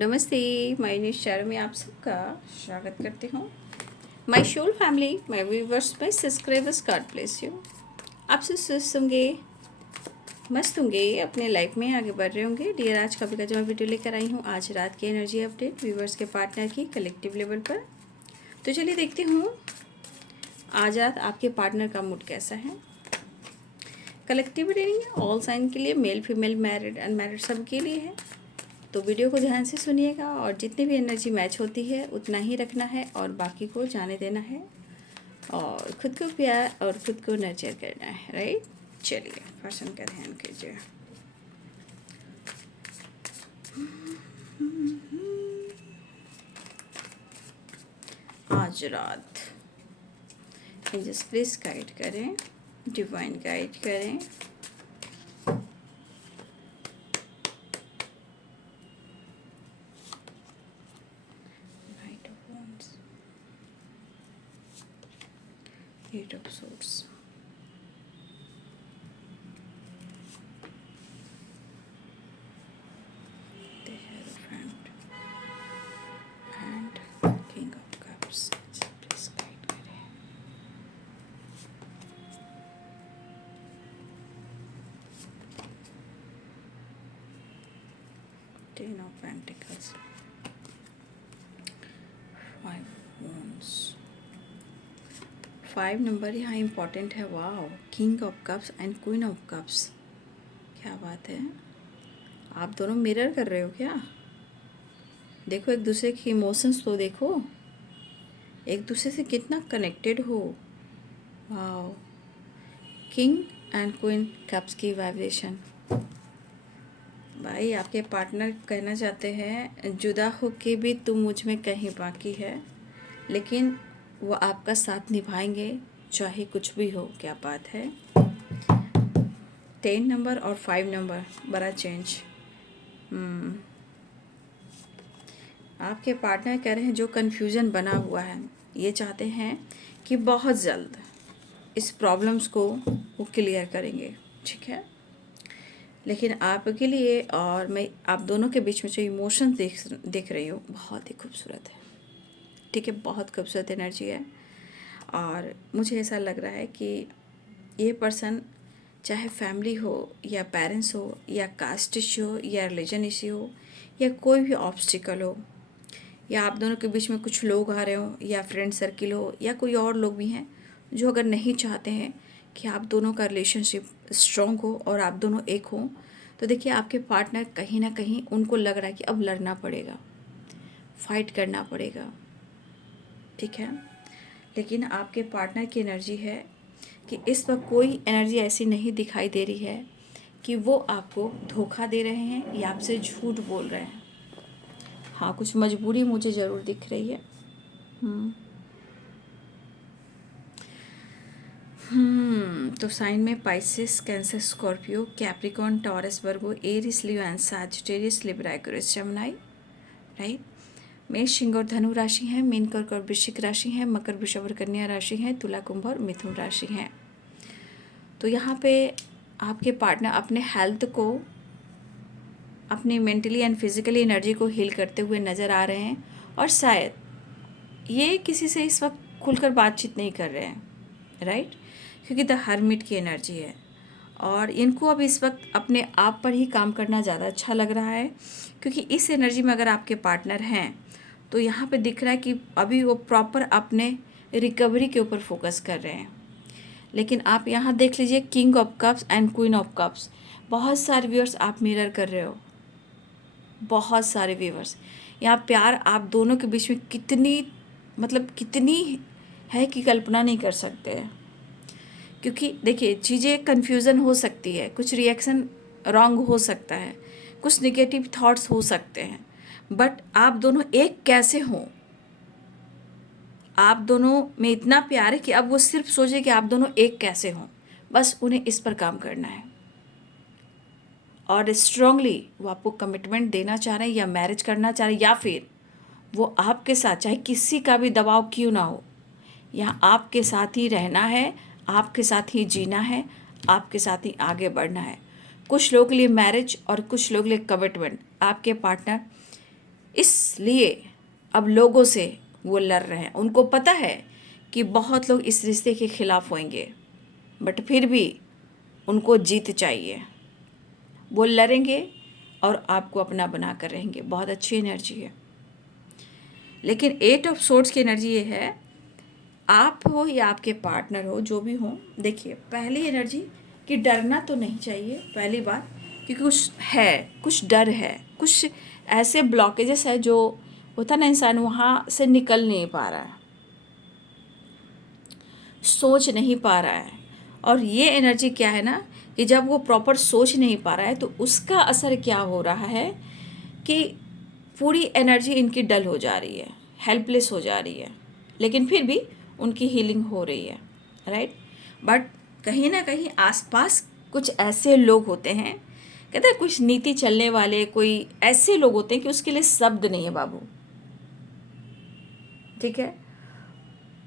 नमस्ते। मैं निश्चर में आप सबका स्वागत करती हूँ। My soul family, my viewers, my subscribers, God bless you. आप सब स्वस्थ होंगे, मस्त होंगे, अपने लाइफ में आगे बढ़ रहे होंगे। डियर, आज का भी जो मैं वीडियो लेकर आई हूँ, आज रात की एनर्जी अपडेट व्यूवर्स के पार्टनर की कलेक्टिव लेवल पर। तो चलिए देखते हूँ आज रात आपके पार्टनर का मूड कैसा है। कलेक्टिव रीडिंग है, ऑल साइन के लिए, मेल फीमेल, मैरिड अनमैरिड सब के लिए है। तो वीडियो को ध्यान से सुनिएगा और जितनी भी एनर्जी मैच होती है उतना ही रखना है और बाकी को जाने देना है और खुद को प्यार और खुद को नर्चर करना है, राइट। चलिए पर्सन का ध्यान कीजिए। आज रात एंजल्स प्लीज गाइड करें, डिवाइन गाइड करें। Eight of Swords, the Hierophant, and King of Cups. Please guide करें। Ten of Pentacles, Five Wands। 5 number यहाँ इम्पॉर्टेंट है। Wow, king of cups and queen of cups, क्या बात है। आप दोनों मिरर कर रहे हो क्या? देखो एक दूसरे की इमोशंस तो देखो, एक दूसरे से कितना कनेक्टेड हो। Wow, king and queen cups की वाइब्रेशन। भाई आपके पार्टनर कहना चाहते हैं जुदा हो के भी तुम मुझ में कहीं बाकी है, लेकिन वो आपका साथ निभाएंगे चाहे कुछ भी हो। क्या बात है। 10 नंबर और 5 नंबर, बड़ा चेंज। आपके पार्टनर कह रहे हैं जो कन्फ्यूज़न बना हुआ है, ये चाहते हैं कि बहुत जल्द इस प्रॉब्लम्स को वो क्लियर करेंगे, ठीक है। लेकिन आपके लिए और मैं आप दोनों के बीच में जो इमोशन देख रही हूँ, बहुत ही खूबसूरत है, ठीक है। बहुत खूबसूरत एनर्जी है और मुझे ऐसा लग रहा है कि ये पर्सन चाहे फैमिली हो या पेरेंट्स हो या कास्ट इश्यू हो या रिलीजन इश्यू हो या कोई भी ऑब्स्टिकल हो या आप दोनों के बीच में कुछ लोग आ रहे हो या फ्रेंड सर्किल हो या कोई और लोग भी हैं जो अगर नहीं चाहते हैं कि आप दोनों का रिलेशनशिप स्ट्रॉन्ग हो और आप दोनों एक हों, तो देखिए आपके पार्टनर कहीं ना कहीं उनको लग रहा है कि अब लड़ना पड़ेगा, फाइट करना पड़ेगा, ठीक है। लेकिन आपके पार्टनर की एनर्जी है कि इस वक्त कोई एनर्जी ऐसी नहीं दिखाई दे रही है कि वो आपको धोखा दे रहे हैं या आपसे झूठ बोल रहे हैं। हाँ, कुछ मजबूरी मुझे ज़रूर दिख रही है। तो साइन में Pisces, Cancer, Scorpio, Capricorn, Taurus, Virgo, Aries, Leo and Sagittarius, Libra, Aquarius, Gemini, right. मेष, सिंह और धनु राशि है, मीन, कर्क और वृश्चिक राशि है, मकर, वृषभ और कन्या राशि है, तुला, कुंभ और मिथुन राशि है। तो यहाँ पे आपके पार्टनर अपने हेल्थ को, अपनी मेंटली एंड फिजिकली एनर्जी को हील करते हुए नज़र आ रहे हैं और शायद ये किसी से इस वक्त खुलकर बातचीत नहीं कर रहे हैं, राइट, क्योंकि द हर्मिट की एनर्जी है और इनको अब इस वक्त अपने आप पर ही काम करना ज़्यादा अच्छा लग रहा है, क्योंकि इस एनर्जी में अगर आपके पार्टनर हैं तो यहाँ पे दिख रहा है कि अभी वो प्रॉपर अपने रिकवरी के ऊपर फोकस कर रहे हैं। लेकिन आप यहाँ देख लीजिए king of cups and queen of cups, बहुत सारे व्यूअर्स आप मिरर कर रहे हो, बहुत सारे व्यूअर्स। यहाँ प्यार आप दोनों के बीच में कितनी है कि कल्पना नहीं कर सकते हैं। क्योंकि देखिए चीज़ें कन्फ्यूज़न हो सकती है, कुछ रिएक्शन रॉन्ग हो सकता है, कुछ नेगेटिव थॉट्स हो सकते हैं, बट आप दोनों एक कैसे हों, आप दोनों में इतना प्यार है कि अब वो सिर्फ सोचे कि आप दोनों एक कैसे हों, बस उन्हें इस पर काम करना है। और स्ट्रांगली वो आपको कमिटमेंट देना चाह रहे हैं या मैरिज करना चाह रहे हैं, या फिर वो आपके साथ चाहे किसी का भी दबाव क्यों ना हो, यहाँ आपके साथ ही रहना है, आपके साथ ही जीना है, आपके साथ ही आगे बढ़ना है। कुछ लोगों के लिए मैरिज और कुछ लोगों के लिए कमिटमेंट। आपके पार्टनर इसलिए अब लोगों से वो लड़ रहे हैं। उनको पता है कि बहुत लोग इस रिश्ते के खिलाफ होंगे, बट फिर भी उनको जीत चाहिए। वो लड़ेंगे और आपको अपना बना कर रहेंगे। बहुत अच्छी एनर्जी है। लेकिन 8 ऑफ सोर्ड्स की एनर्जी ये है, आप हो या आपके पार्टनर हो, जो भी हो, देखिए पहली एनर्जी कि डरना तो नहीं चाहिए पहली बात, क्योंकि कुछ डर है, कुछ ऐसे ब्लॉकेजेस है जो होता ना, इंसान वहाँ से निकल नहीं पा रहा है, सोच नहीं पा रहा है। और ये एनर्जी क्या है ना कि जब वो प्रॉपर सोच नहीं पा रहा है तो उसका असर क्या हो रहा है कि पूरी एनर्जी इनकी डल हो जा रही है, हेल्पलेस हो जा रही है। लेकिन फिर भी उनकी हीलिंग हो रही है, राइट। बट कहीं ना कहीं आसपास कुछ ऐसे लोग होते हैं, कहते हैं कुछ नीति चलने वाले, कोई ऐसे लोग होते हैं कि उसके लिए शब्द नहीं है बाबू, ठीक है।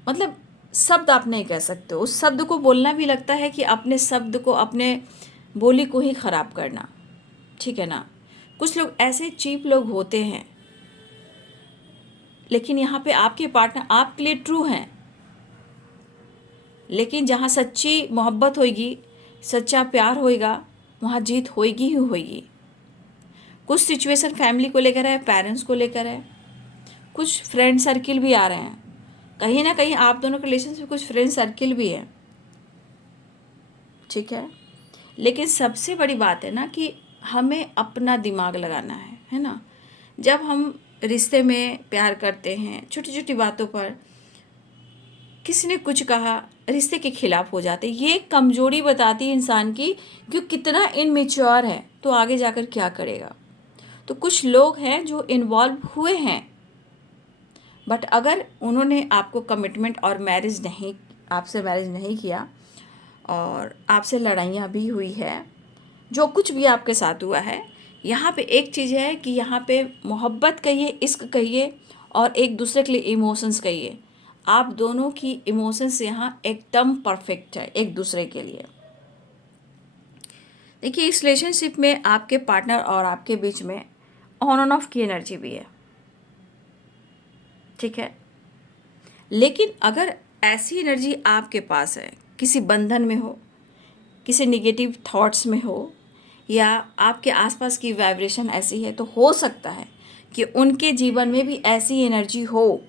मतलब शब्द आप नहीं कह सकते, उस शब्द को बोलना भी लगता है कि अपने शब्द को, अपने बोली को ही ख़राब करना, ठीक है ना। कुछ लोग ऐसे चीप लोग होते हैं, लेकिन यहाँ पे आपके पार्टनर आपके लिए ट्रू हैं। लेकिन जहाँ सच्ची मोहब्बत होगी, सच्चा प्यार होएगा, वहाँ जीत होएगी ही होएगी। कुछ सिचुएशन फैमिली को लेकर है, पेरेंट्स को लेकर है, कुछ फ्रेंड सर्किल भी आ रहे हैं। कहीं ना कहीं आप दोनों के रिलेशन में कुछ फ्रेंड सर्किल भी है, ठीक है। लेकिन सबसे बड़ी बात है ना कि हमें अपना दिमाग लगाना है ना। जब हम रिश्ते में प्यार करते हैं, छोटी छोटी बातों पर किसी ने कुछ कहा, रिश्ते के खिलाफ हो जाते, ये कमजोरी बताती है इंसान की कि कितना इनमेच्योर है, तो आगे जाकर क्या करेगा। तो कुछ लोग हैं जो इन्वॉल्व हुए हैं, बट अगर उन्होंने आपको कमिटमेंट और आपसे मैरिज नहीं किया और आपसे लड़ाइयाँ भी हुई है, जो कुछ भी आपके साथ हुआ है, यहाँ पे एक चीज़ है कि यहाँ पे मोहब्बत कहिए, इश्क कहिए, और एक दूसरे के लिए इमोशंस कहिए, आप दोनों की इमोशंस यहाँ एकदम परफेक्ट है एक दूसरे के लिए। देखिए इस रिलेशनशिप में आपके पार्टनर और आपके बीच में ऑन एंड ऑफ की एनर्जी भी है, ठीक है। लेकिन अगर ऐसी एनर्जी आपके पास है, किसी बंधन में हो, किसी निगेटिव थॉट्स में हो, या आपके आसपास की वाइब्रेशन ऐसी है, तो हो सकता है कि उनके जीवन में भी ऐसी एनर्जी हो।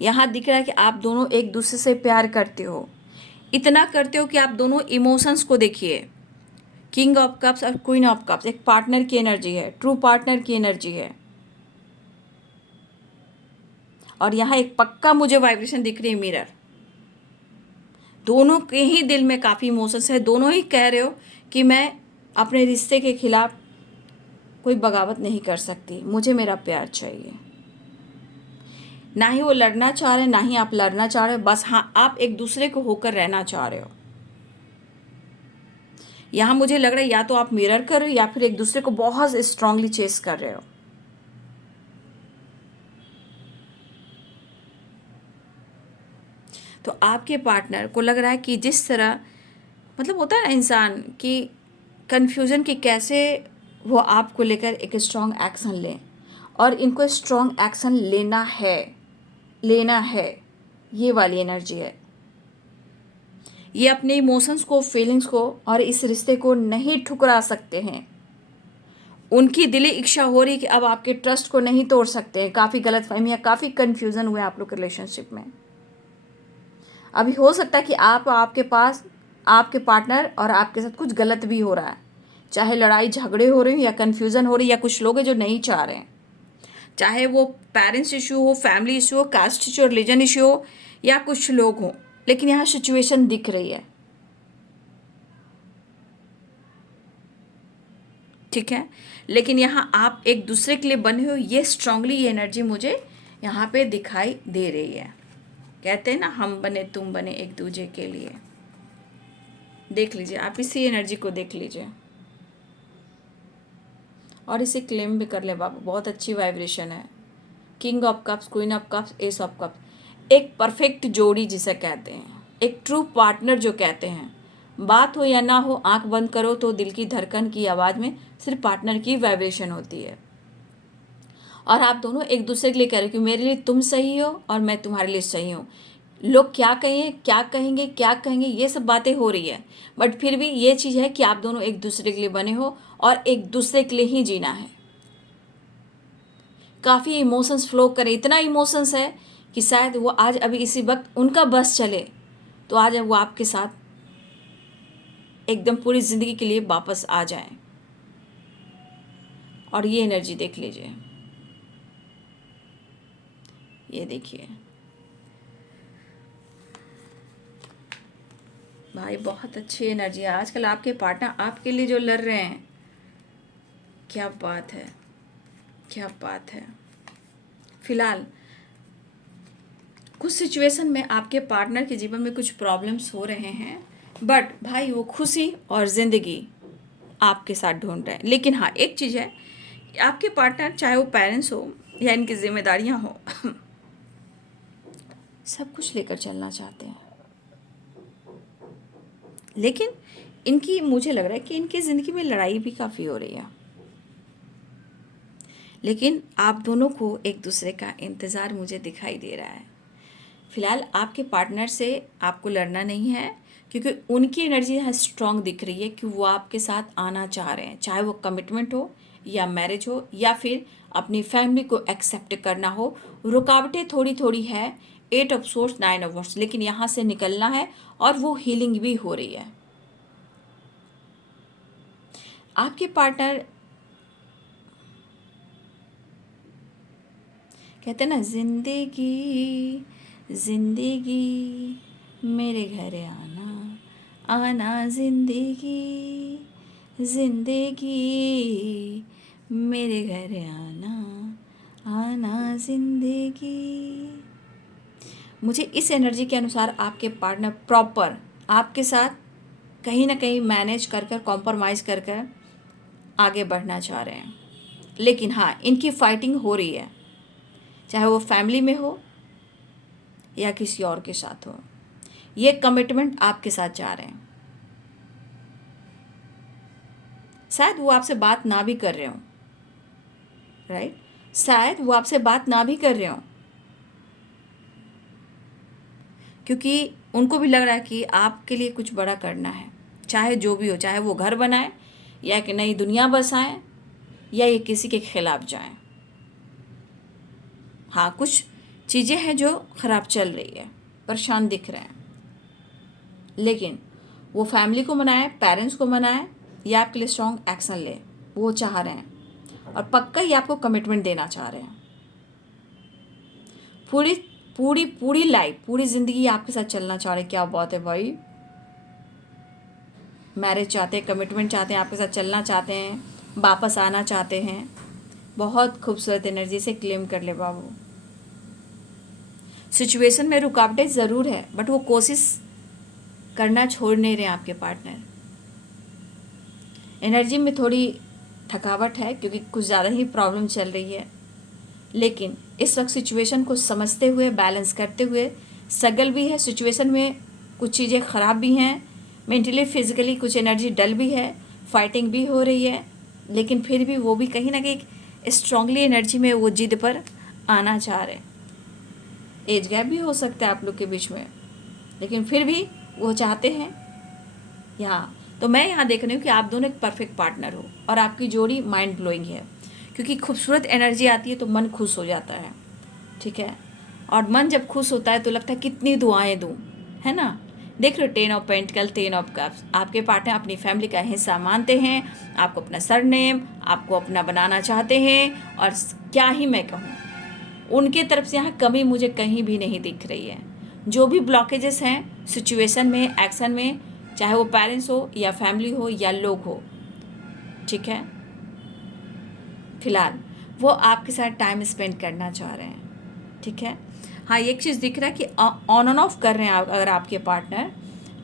यहाँ दिख रहा है कि आप दोनों एक दूसरे से प्यार करते हो, इतना करते हो कि आप दोनों इमोशंस को देखिए। किंग ऑफ कप्स और क्वीन ऑफ कप्स एक पार्टनर की एनर्जी है, ट्रू पार्टनर की एनर्जी है। और यहाँ एक पक्का मुझे वाइब्रेशन दिख रही है, मिरर। दोनों के ही दिल में काफ़ी इमोशंस है, दोनों ही कह रहे हो कि मैं अपने रिश्ते के खिलाफ कोई बगावत नहीं कर सकती, मुझे मेरा प्यार चाहिए। ना ही वो लड़ना चाह रहे, ना ही आप लड़ना चाह रहे हो, बस हाँ आप एक दूसरे को होकर रहना चाह रहे हो। यहाँ मुझे लग रहा है या तो आप मिरर कर रहे हो या फिर एक दूसरे को बहुत स्ट्रांगली चेस कर रहे हो। तो आपके पार्टनर को लग रहा है कि जिस तरह, मतलब होता है ना इंसान की कन्फ्यूज़न कि कैसे वो आपको लेकर एक स्ट्रॉन्ग एक्शन लें, और इनको स्ट्रॉन्ग एक्शन लेना है, ये वाली एनर्जी है। ये अपने इमोशंस को, फीलिंग्स को और इस रिश्ते को नहीं ठुकरा सकते हैं। उनकी दिली इच्छा हो रही कि अब आपके ट्रस्ट को नहीं तोड़ सकते हैं। काफ़ी गलतफहमियाँ, काफ़ी कन्फ्यूज़न हुए आप लोग के रिलेशनशिप में। अभी हो सकता है कि आपके पास आपके पार्टनर और आपके साथ कुछ गलत भी हो रहा है, चाहे लड़ाई झगड़े हो रहे हो या कन्फ्यूज़न हो रही है, या कुछ लोग हैं जो नहीं चाह रहे हैं, चाहे वो पेरेंट्स इशू हो, फैमिली इशू हो, कास्ट इशू, रिलीजन इशू हो, या कुछ लोग हों। लेकिन यहाँ सिचुएशन दिख रही है, ठीक है। लेकिन यहाँ आप एक दूसरे के लिए बने हो, ये स्ट्रांगली ये एनर्जी मुझे यहाँ पे दिखाई दे रही है। कहते हैं ना, हम बने तुम बने एक दूसरे के लिए। देख लीजिए, आप इसी एनर्जी को देख लीजिए और इसे क्लेम भी कर ले बाबू। बहुत अच्छी वाइब्रेशन है। King of cups, queen of cups, S of cups, एक परफेक्ट जोड़ी जिसे कहते हैं, एक ट्रू पार्टनर जो कहते हैं, बात हो या ना हो, आंख बंद करो तो दिल की धड़कन की आवाज़ में सिर्फ पार्टनर की वाइब्रेशन होती है। और आप दोनों एक दूसरे के लिए कह रहे हो कि मेरे लिए तुम सही हो और मैं तुम्हारे लिए सही हूँ। लोग क्या कहें, क्या कहेंगे, क्या कहेंगे, ये सब बातें हो रही है, बट फिर भी ये चीज़ है कि आप दोनों एक दूसरे के लिए बने हो और एक दूसरे के लिए ही जीना है। काफ़ी इमोशंस फ्लो करें, इतना इमोशंस है कि शायद वो आज अभी इसी वक्त उनका बस चले तो आज वो आपके साथ एकदम पूरी ज़िंदगी के लिए वापस आ जाए। और ये एनर्जी देख लीजिए, ये देखिए भाई, बहुत अच्छी एनर्जी है आजकल। आपके पार्टनर आपके लिए जो लड़ रहे हैं, क्या बात है, क्या बात है। फिलहाल कुछ सिचुएशन में आपके पार्टनर के जीवन में कुछ प्रॉब्लम्स हो रहे हैं, बट भाई वो खुशी और ज़िंदगी आपके साथ ढूंढ रहे हैं। लेकिन हाँ, एक चीज़ है, आपके पार्टनर चाहे वो पेरेंट्स हो या इनकी जिम्मेदारियां हो सब कुछ लेकर चलना चाहते हैं, लेकिन इनकी, मुझे लग रहा है कि इनकी ज़िंदगी में लड़ाई भी काफ़ी हो रही है। लेकिन आप दोनों को एक दूसरे का इंतज़ार मुझे दिखाई दे रहा है। फिलहाल आपके पार्टनर से आपको लड़ना नहीं है, क्योंकि उनकी एनर्जी यहाँ स्ट्रांग दिख रही है कि वो आपके साथ आना चाह रहे हैं, चाहे वो कमिटमेंट हो या मैरिज हो या फिर अपनी फैमिली को एक्सेप्ट करना हो। रुकावटें थोड़ी थोड़ी है, 8 ऑफ सोर्स 9 ऑफ वॉर्ड्स, लेकिन यहाँ से निकलना है और वो हीलिंग भी हो रही है। आपके पार्टनर कहते हैं ना, जिंदगी जिंदगी मेरे घर आना आना, जिंदगी जिंदगी मेरे घर आना आना, जिंदगी। मुझे इस एनर्जी के अनुसार आपके पार्टनर प्रॉपर आपके साथ कहीं ना कहीं मैनेज कर कर, कॉम्प्रोमाइज़ कर कर आगे बढ़ना चाह रहे हैं। लेकिन हाँ, इनकी फाइटिंग हो रही है, चाहे वो फैमिली में हो या किसी और के साथ हो। ये कमिटमेंट आपके साथ चाह रहे हैं। शायद वो आपसे बात ना भी कर रहे हो, राइट, शायद वो आपसे बात ना भी कर रहे हो, क्योंकि उनको भी लग रहा है कि आपके लिए कुछ बड़ा करना है, चाहे जो भी हो, चाहे वो घर बनाए या एक नई दुनिया बसाएं या ये किसी के खिलाफ जाएं। हाँ, कुछ चीज़ें हैं जो ख़राब चल रही है, परेशान दिख रहे हैं, लेकिन वो फैमिली को मनाए, पेरेंट्स को मनाए या आपके लिए स्ट्रॉन्ग एक्शन ले, वो चाह रहे हैं। और पक्का ही आपको कमिटमेंट देना चाह रहे हैं। पूरी पूरी पूरी लाइफ, पूरी ज़िंदगी आपके साथ चलना चाह रहे हैं। क्या बात है भाई, मैरिज चाहते हैं, कमिटमेंट चाहते हैं, आपके साथ चलना चाहते हैं, वापस आना चाहते हैं। बहुत खूबसूरत एनर्जी से क्लेम कर ले बाबू। सिचुएशन में रुकावटें ज़रूर है, बट वो कोशिश करना छोड़ नहीं रहे आपके पार्टनर। एनर्जी में थोड़ी थकावट है क्योंकि कुछ ज़्यादा ही प्रॉब्लम चल रही है, लेकिन इस वक्त सिचुएशन को समझते हुए, बैलेंस करते हुए, स्ट्रगल भी है सिचुएशन में, कुछ चीज़ें ख़राब भी हैं, मेंटली फिजिकली कुछ एनर्जी डल भी है, फाइटिंग भी हो रही है, लेकिन फिर भी वो भी कहीं ना कहीं स्ट्रांगली एनर्जी में वो जिद पर आना चाह रहे हैं। एज गैप भी हो सकता है आप लोग के बीच में, लेकिन फिर भी वो चाहते हैं। यहाँ तो मैं यहाँ देख रही हूँ कि आप दोनों एक परफेक्ट पार्टनर हो और आपकी जोड़ी माइंड ब्लोइंग है, क्योंकि खूबसूरत एनर्जी आती है तो मन खुश हो जाता है, ठीक है। और मन जब खुश होता है तो लगता है कितनी दुआएं दूँ, है ना। देख रहे हो, 10 ऑफ पेंटिकल, 10 ऑफ कप्स, आपके पार्टनर अपनी फैमिली का हिस्सा मानते हैं, आपको अपना सरनेम, आपको अपना बनाना चाहते हैं। और क्या ही मैं कहूँ, उनके तरफ से यहाँ कमी मुझे कहीं भी नहीं दिख रही है। जो भी ब्लॉकेजेस हैं सिचुएशन में, एक्शन में, चाहे वो पेरेंट्स हो या फैमिली हो या लोग हो, ठीक है, फिलहाल वो आपके साथ टाइम स्पेंड करना चाह रहे हैं, ठीक है। हाँ, एक चीज़ दिख रहा है कि ऑन एंड ऑफ कर रहे हैं अगर आपके पार्टनर,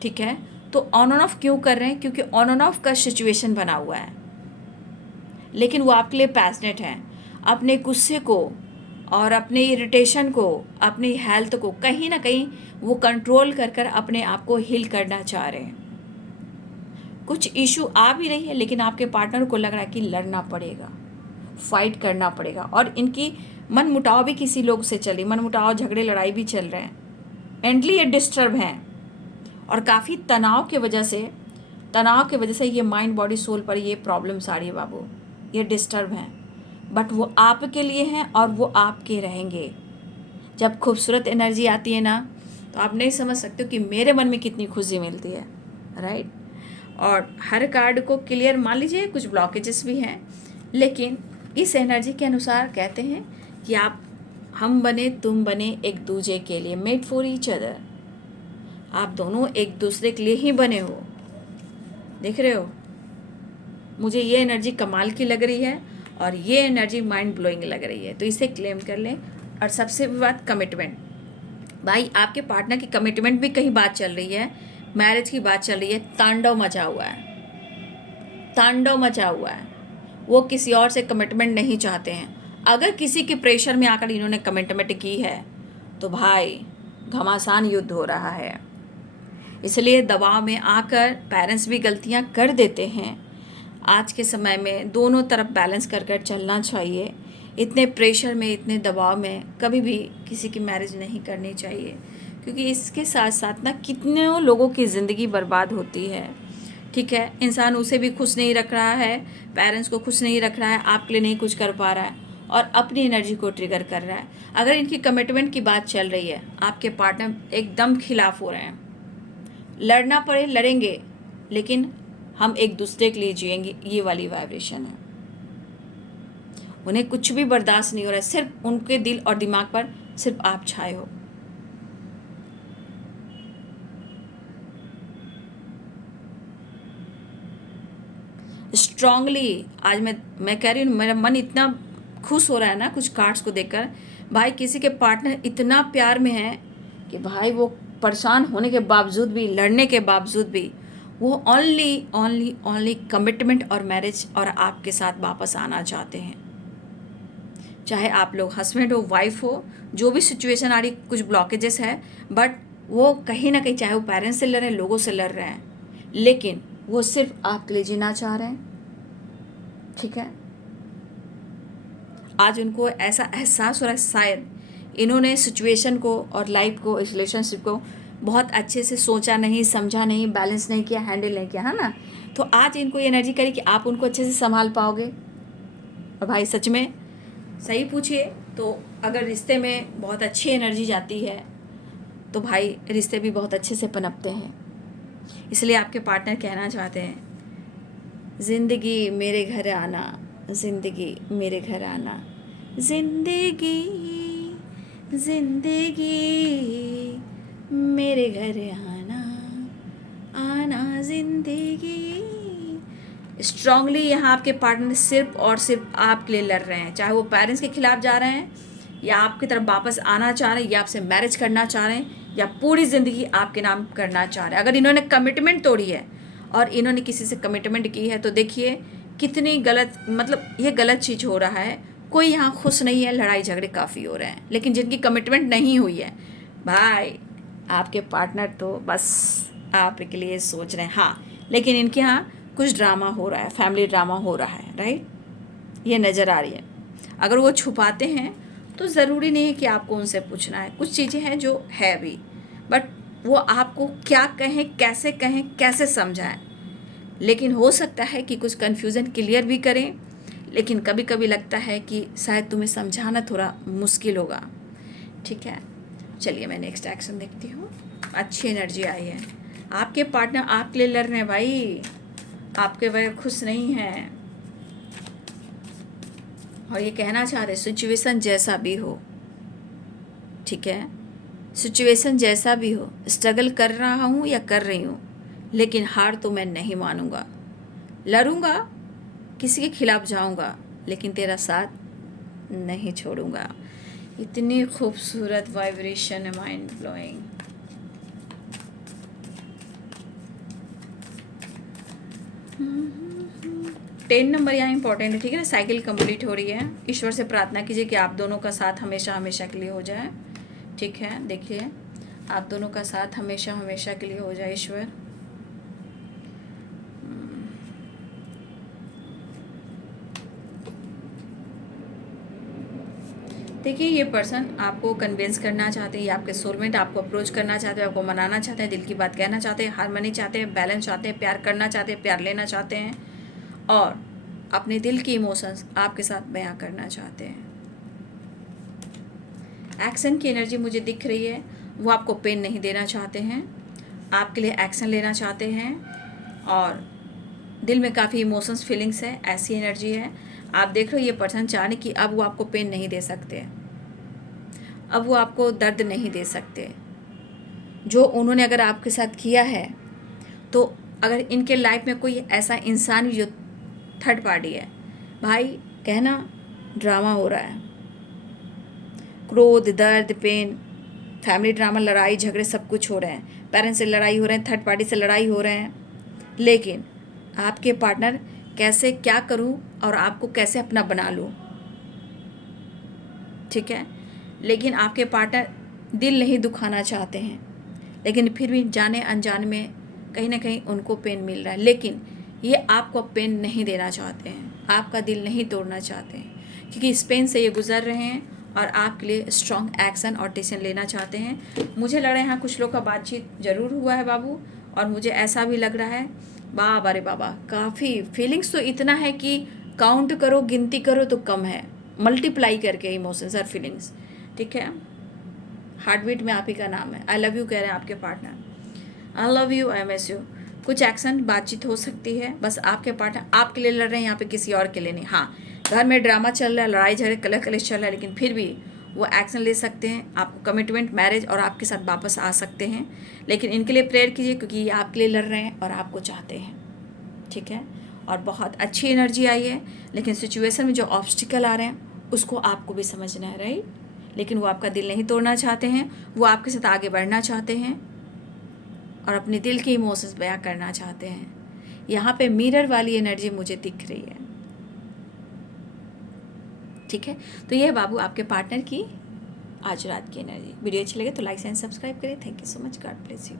ठीक है, तो ऑन एंड ऑफ क्यों कर रहे हैं, क्योंकि ऑन एंड ऑफ का सिचुएशन बना हुआ है, लेकिन वो आपके लिए पैशनेट हैं। अपने गुस्से को और अपने इरिटेशन को, अपनी हेल्थ को कहीं ना कहीं वो कंट्रोल कर कर अपने आप को हील करना चाह रहे हैं। कुछ इशू आ भी रही है, लेकिन आपके पार्टनर को लग रहा है कि लड़ना पड़ेगा, फाइट करना पड़ेगा, और इनकी मन मुटाव भी किसी लोग से चली, मन मुटाव, झगड़े, लड़ाई भी चल रहे हैं। मेंटली ये डिस्टर्ब हैं और काफ़ी तनाव के वजह से ये माइंड बॉडी सोल पर ये प्रॉब्लम्स आ रही है बाबू। ये डिस्टर्ब हैं, बट वो आपके लिए हैं और वो आपके रहेंगे। जब खूबसूरत एनर्जी आती है ना, तो आप नहीं समझ सकते हो कि मेरे मन में कितनी खुशी मिलती है, राइट। और हर कार्ड को क्लियर मान लीजिए, कुछ ब्लॉकेजेस भी हैं, लेकिन इस एनर्जी के अनुसार कहते हैं कि हम बने, तुम बने एक दूसरे के लिए, मेड फॉर ईच अदर। आप दोनों एक दूसरे के लिए ही बने हो। देख रहे हो, मुझे ये एनर्जी कमाल की लग रही है और ये एनर्जी माइंड ब्लोइंग लग रही है, तो इसे क्लेम कर लें। और सबसे बात कमिटमेंट, भाई आपके पार्टनर की कमिटमेंट भी कहीं बात चल रही है, मैरिज की बात चल रही है, तांडव मचा हुआ है, तांडव मचा हुआ है। वो किसी और से कमिटमेंट नहीं चाहते हैं। अगर किसी के प्रेशर में आकर इन्होंने कमिटमेंट की है तो भाई घमासान युद्ध हो रहा है। इसलिए दबाव में आकर पेरेंट्स भी गलतियां कर देते हैं। आज के समय में दोनों तरफ बैलेंस कर कर चलना चाहिए। इतने प्रेशर में, इतने दबाव में कभी भी किसी की मैरिज नहीं करनी चाहिए, क्योंकि इसके साथ साथ ना कितने लोगों की ज़िंदगी बर्बाद होती है। ठीक है, इंसान उसे भी खुश नहीं रख रहा है, पेरेंट्स को खुश नहीं रख रहा है, आपके लिए नहीं कुछ कर पा रहा है और अपनी एनर्जी को ट्रिगर कर रहा है। अगर इनकी कमिटमेंट की बात चल रही है, आपके पार्टनर एकदम खिलाफ हो रहे हैं। लड़ना पड़े लड़ेंगे, लेकिन हम एक दूसरे के लिए जिएंगे, ये वाली वाइब्रेशन है। उन्हें कुछ भी बर्दाश्त नहीं हो रहा है, सिर्फ उनके दिल और दिमाग पर सिर्फ आप छाए हो। स्ट्रांगली आज मैं कह रही हूँ, मेरा मन इतना खुश हो रहा है ना कुछ कार्ड्स को देखकर। भाई किसी के पार्टनर इतना प्यार में है कि भाई वो परेशान होने के बावजूद भी, लड़ने के बावजूद भी, वो ओनली ओनली ओनली कमिटमेंट और मैरिज और आपके साथ वापस आना चाहते हैं। चाहे आप लोग हस्बैंड हो, वाइफ हो, जो भी सिचुएशन आ रही, कुछ ब्लॉकेजेस है, बट वो कहीं ना कहीं, चाहे वो पेरेंट्स से लड़ रहे हैं, लोगों से लड़ रहे हैं, लेकिन वो सिर्फ आपके लिए जीना चाह रहे हैं। ठीक है, आज उनको ऐसा एहसास हो रहा है, शायद इन्होंने सिचुएशन को और लाइफ को, इस रिलेशनशिप को बहुत अच्छे से सोचा नहीं, समझा नहीं, बैलेंस नहीं किया, हैंडल नहीं किया, है ना। तो आज इनको ये एनर्जी करी कि आप उनको अच्छे से संभाल पाओगे। और भाई सच में सही पूछिए तो अगर रिश्ते में बहुत अच्छी एनर्जी जाती है तो भाई रिश्ते भी बहुत अच्छे से पनपते हैं। इसलिए आपके पार्टनर कहना चाहते हैं, ज़िंदगी मेरे घर आना, ज़िंदगी मेरे घर आना, ज़िंदगी ज़िंदगी मेरे घर आना, आना ज़िंदगी। स्ट्रांगली यहाँ आपके पार्टनर सिर्फ और सिर्फ आपके लिए लड़ रहे हैं, चाहे वो पेरेंट्स के खिलाफ जा रहे हैं या आपकी तरफ वापस आना चाह रहे हैं, या आपसे मैरिज करना चाह रहे हैं, या पूरी ज़िंदगी आपके नाम करना चाह रहे हैं। अगर इन्होंने कमिटमेंट तोड़ी है और इन्होंने किसी से कमिटमेंट की है तो देखिए कितनी गलत, मतलब ये गलत चीज़ हो रहा है। कोई यहाँ खुश नहीं है, लड़ाई झगड़े काफ़ी हो रहे हैं, लेकिन जिनकी कमिटमेंट नहीं हुई है, भाई आपके पार्टनर तो बस आपके लिए सोच रहे हैं। हाँ, लेकिन इनके यहाँ कुछ ड्रामा हो रहा है, फैमिली ड्रामा हो रहा है, राइट, ये नज़र आ रही है। अगर वो छुपाते हैं तो ज़रूरी नहीं है कि आपको उनसे पूछना है, कुछ चीज़ें हैं जो है भी, बट वो आपको क्या कहें, कैसे समझाएं। लेकिन हो सकता है कि कुछ कन्फ्यूज़न क्लियर भी करें, लेकिन कभी कभी लगता है कि शायद तुम्हें समझाना थोड़ा मुश्किल होगा। ठीक है, चलिए मैं नेक्स्ट एक्शन देखती हूँ। अच्छी एनर्जी आई है, आपके पार्टनर आपके लिए लड़ रहे हैं भाई, आपके बगैर खुश नहीं हैं, और ये कहना चाह रहे सिचुएशन जैसा भी हो, ठीक है, सिचुएशन जैसा भी हो, स्ट्रगल कर रहा हूँ या कर रही हूँ, लेकिन हार तो मैं नहीं मानूंगा, लड़ूंगा, किसी के खिलाफ जाऊंगा, लेकिन तेरा साथ नहीं छोड़ूंगा। इतनी खूबसूरत वाइब्रेशन है, माइंड ब्लोइंग। टेन नंबर यहाँ इंपॉर्टेंट है, ठीक है ना। साइकिल कंप्लीट हो रही है। ईश्वर से प्रार्थना कीजिए कि आप दोनों का साथ हमेशा हमेशा के लिए हो जाए। ठीक है, देखिए आप दोनों का साथ हमेशा हमेशा के लिए हो जाए ईश्वर। देखिए, ये पर्सन आपको कन्विंस करना चाहते हैं, ये आपके सोलमेट आपको अप्रोच करना चाहते हैं, आपको मनाना चाहते हैं, दिल की बात कहना चाहते हैं, हार्मनी चाहते हैं, बैलेंस चाहते हैं, प्यार करना चाहते हैं, प्यार लेना चाहते हैं और अपने दिल की इमोशंस आपके साथ बयां करना चाहते हैं। एक्शन की एनर्जी मुझे दिख रही है, वो आपको पेन नहीं देना चाहते हैं, आपके लिए एक्शन लेना चाहते हैं और दिल में काफ़ी इमोशंस फीलिंग्स है, ऐसी एनर्जी है। आप देख रहे हो ये पर्सन चाह रहे कि अब वो आपको पेन नहीं दे सकते, अब वो आपको दर्द नहीं दे सकते। जो उन्होंने अगर आपके साथ किया है, तो अगर इनके लाइफ में कोई ऐसा इंसान भी जो थर्ड पार्टी है, भाई कहना ड्रामा हो रहा है, क्रोध, दर्द, पेन, फैमिली ड्रामा, लड़ाई झगड़े सब कुछ हो रहे हैं, पेरेंट्स से लड़ाई हो रहे हैं, थर्ड पार्टी से लड़ाई हो रहे हैं, लेकिन आपके पार्टनर कैसे क्या करूं और आपको कैसे अपना बना लूं, ठीक है। लेकिन आपके पार्टनर दिल नहीं दुखाना चाहते हैं, लेकिन फिर भी जाने अनजाने में कहीं ना कहीं उनको पेन मिल रहा है, लेकिन ये आपको पेन नहीं देना चाहते हैं, आपका दिल नहीं तोड़ना चाहते हैं, क्योंकि इस पेन से ये गुजर रहे हैं और आपके लिए स्ट्रॉन्ग एक्शन और डिसीजन लेना चाहते हैं। मुझे लग रहा है यहाँ कुछ लोग का बातचीत ज़रूर हुआ है बाबू, और मुझे ऐसा भी लग रहा है, बाबा रे बाबा, काफ़ी फीलिंग्स तो इतना है कि काउंट करो, गिनती करो तो कम है, मल्टीप्लाई करके इमोशंस और फीलिंग्स, ठीक है। हार्ट बीट में आप ही का नाम है, आई लव यू कह रहे हैं आपके partner, I love you, I miss you. कुछ एक्शन बातचीत हो सकती है, बस आपके पार्टनर आपके लिए लड़ रहे हैं, यहाँ पे किसी और के लिए नहीं। हाँ, घर में ड्रामा चल रहा है, लड़ाई झगड़े, कलह कलेश चल रहा है, लेकिन फिर भी वो एक्शन ले सकते हैं, आपको कमिटमेंट, मैरिज और आपके साथ वापस आ सकते हैं। लेकिन इनके लिए प्रेयर कीजिए, क्योंकि ये आपके लिए लड़ रहे हैं और आपको चाहते हैं, ठीक है। और बहुत अच्छी एनर्जी आई है, लेकिन सिचुएशन में जो ऑब्स्टिकल आ रहे हैं उसको आपको भी समझना है, राइट। लेकिन वो आपका दिल नहीं तोड़ना चाहते हैं, वो आपके साथ आगे बढ़ना चाहते हैं और अपने दिल के इमोशंस बयां करना चाहते हैं। यहाँ पे मिरर वाली एनर्जी मुझे दिख रही है, ठीक है। तो ये है बाबू आपके पार्टनर की आज रात की एनर्जी। वीडियो अच्छी लगे तो लाइक एंड सब्सक्राइब करें। Thank you so much, God bless you.